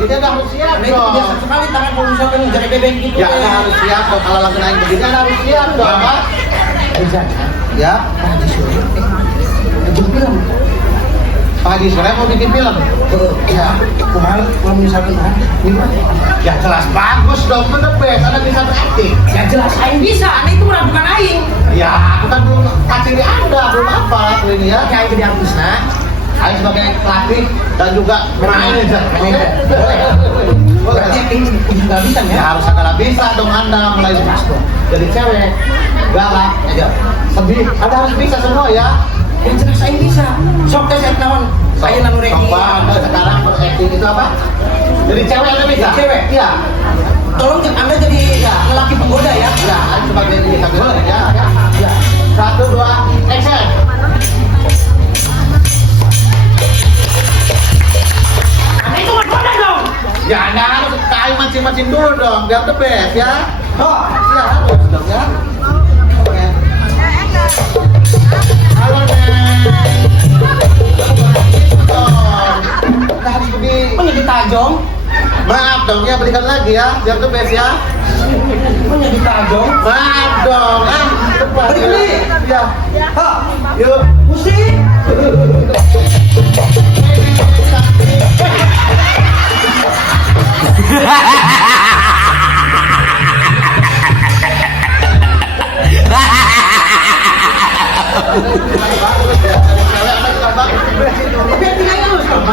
begini Anda harus siap Itu dong. biasa sekali tangan kalau misalkan jadi bebek gitu. Ya Anda harus siap dong. Kalau lagi naik begini Anda harus siap dong, Mas. Ya. Pak Haji Sore mau bikin film? Ya. Kemarin kalau misalkan gimana? Ya jelas bagus dong, bener best. Anda bisa berakting. Ya jelas Aing bisa, Anda itu meragukan Aing. Ya, aku kan belum kasih di Anda, belum apa ini ya. Kayak Aing jadi artis, nah. Aing sebagai pelatih dan juga manajer. Boleh. Berarti Aing nggak bisa Ya ya? harus segala bisa dong Anda mulai jadi cewek, galak, ya, sedih. Anda harus bisa semua ya. Yang jelas Aing bisa. Sok tes saya naon. Aing nanu ranking. Coba Anda sekarang berakting itu apa? Jadi cewek Anda bisa? Jadi cewek? Iya. Tolong Anda jadi lelaki penggoda ya. Ya, Aing sebagai bisa bilang ya. Ya. 1, 2, action. Anda itu menggoda dong. Ya Anda harus kain mancing-mancing dulu dong, biar the best ya. Oh, Ya harus dong ya. Oke. Halo Neng. Kita harus pergi. menjadi tajong. Maaf dong ya, berikan lagi ya, biar the best ya. Menjadi tajong. Maaf dong, cepat. Beri. Ya. Ha, Yuk. musik.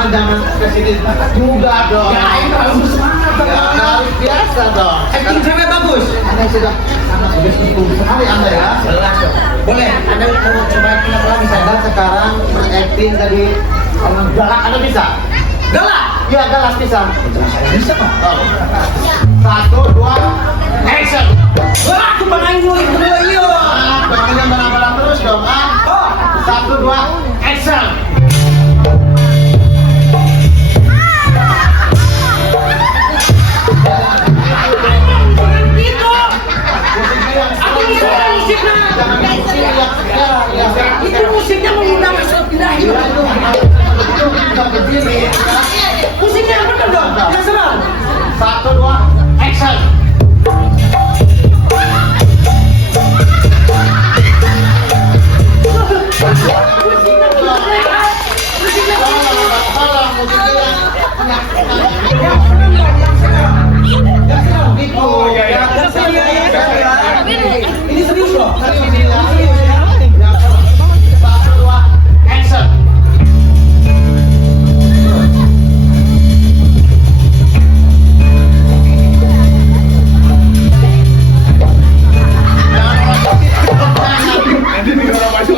Jangan kesini juga dong. Ya, Aing terlalu bersemangat. Ya, harus biasa dong. Acting cewek bagus. Anda sudah sibuk sekali Anda ya. Jelas dong. Boleh, Anda mau coba acting apa lagi saya? Anda sekarang berakting dari orang galak Anda bisa? Galak. Iya galak bisa. Saya bisa Pak. Oh. 1, 2, action. Wah, aku banggain lu itu dulu iyo. Pengennya barang-barang terus dong ah. Oh, 1, 2, action. gitu. Aku bisa musiknya. Jangan musik ya. Ya. Itu musiknya mengundang asal pindah itu. Itu kita berdiri. Musiknya yang bener dong. Yang serang. 1, 2, action. Tolong musiknya. Oh, ya. Ini serius loh. 1, 2, action.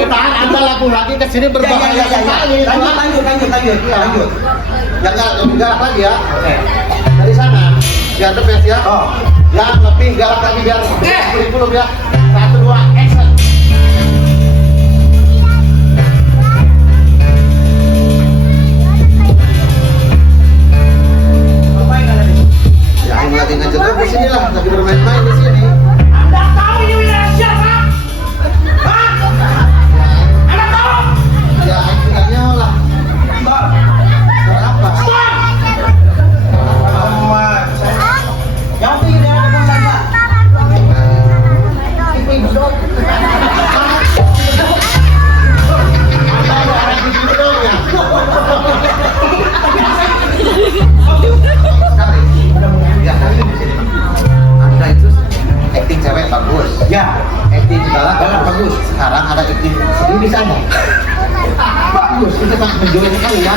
Tahan Anda lagu lagi ke sini berbahaya sekali. Lanjut. Jangan galak lagi ya. Oke. Dari sana. Biar the best ya. Oh. Yang lebih galak lagi biar belum ya. 1, 2, action. Ya ini lagi ngajak di sini lah, lagi bermain-main di sini. Anda tahu ini wilayah siapa? Hah? Anda tahu? Ya ini tinggal nyolah. Apa? Yang tinggi dari depan saya. Ibu-ibu dong. Anda ada orang di sini dong ya. Sekali. Ya kali di sini. Anda itu acting cewek bagus. Ya, Acting galak galak bagus. Sekarang ada acting sedih di sana. Bagus, itu sangat menjual sekali ya.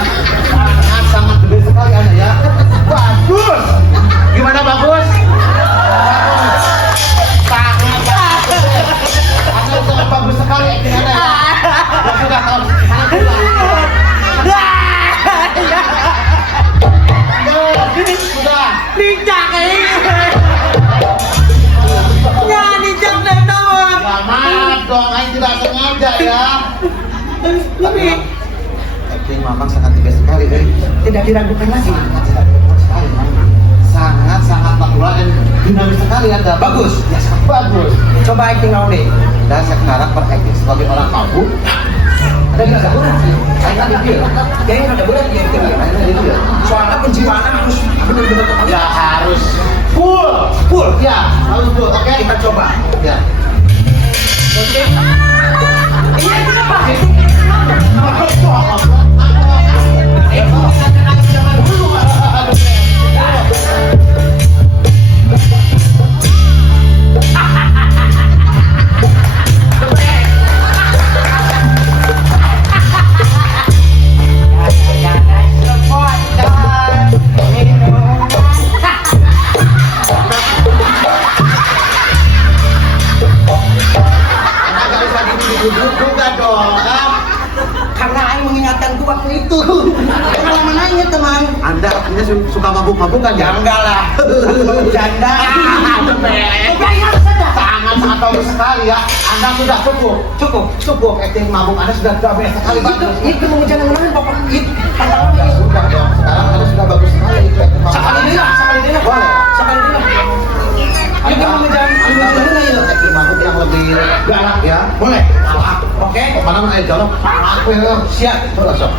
Sangat gede sekali Anda ya. Bagus. Gimana bagus? Sangat bagus. Anda sangat bagus sekali acting Anda ya. Ya sudah kalau sangat sudah. Ninjak ini. Ya, ninjak deh teman. Ya maaf dong, Aing tidak sengaja ya. Tapi acting Mamang sangat tegas sekali, Tidak diragukan lagi. sangat tidak diragukan sekali, sangat natural dan dinamis sekali Anda. Bagus. Ya sangat bagus. Coba acting naon deh. Dan sekarang berakting sebagai orang mabuk Ada nggak berat? Kayaknya ada dia. Kayaknya ada berat ya. Kayaknya ada dia. Soalnya penjiwaan harus benar-benar tepat. Ya harus full. Ya harus full. Oke. Kita coba. Ya. Oke. Iya kenapa? Zaman dulu. Juga dong. Karena Aing mengingatkanku waktu itu. Kalau menanya teman. Anda artinya suka mabuk-mabukan ya? Enggak lah. Janda. Sangat bagus sekali ya. Anda sudah cukup acting mabuk. Anda sudah biasa sekali bagus. Itu mengejar yang lain Bapak. Ya sudah dong. Sekarang Anda sudah bagus sekali acting mabuk. Sekali dulu. Boleh. Sekali dulu. Ayo kita mengejar acting mabuk yang lebih galak ya. Boleh. Oke. Mana ayo jawab. Aku ya. Siap. Langsung.